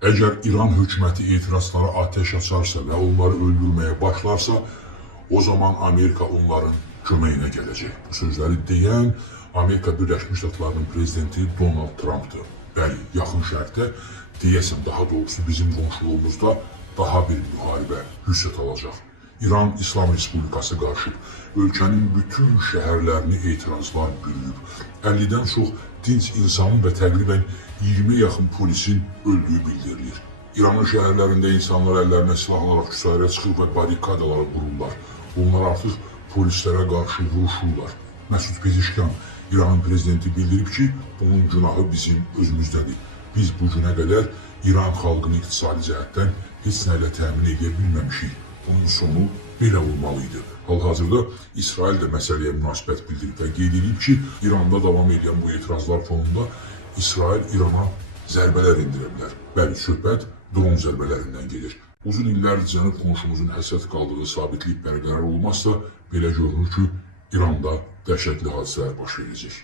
Əgər İran hökuməti etirazlara ateş açarsa və onları öldürməyə başlarsa, o zaman Amerika onların köməyinə gələcək. Bu sözləri deyən Amerika Birləşmiş Ştatlarının prezidenti Donald Trump'dır. Bəli, yaxın şərqdə, deyəsən daha doğrusu bizim qonşuluğumuzda daha bir müharibə vüsət alacaq. İran İslam Respublikası qarşı ölkənin bütün şəhərlərini etirazlar bürüyüb. 50-dən çox dinc insanın və təqribən 20 yaxın polisin öldüyü bildirilir. İranın şəhərlərində insanlar əllərinə silah alaraq küçələrə çıxıb və barikadalara qururlar. Onlar artıq polislərə qarşı vuruşurlar. Məsud Pezeşkan, İranın prezidenti bildirib ki, bunun günahı bizim özümüzdədir. Biz bu günə qədər İran xalqını iqtisadi cəhətdən heç nə ilə təmin edə bilməmişik. Bunun sonu belə olmalıydı. Hal-hazırda İsrail də məsələyə münasibət bildirib və qeyd edib ki, İranda davam edən bu etirazlar fonunda İsrail İrana zərbələr endirə bilər. Bəli, söhbət dron zərbələrindən gedir. Uzun illərdir cənub qonşumuzun həsrət qaldığı sabitlik bərqərar olmazsa, belə görünür ki, İranda dəhşətli hadisələr baş verəcək.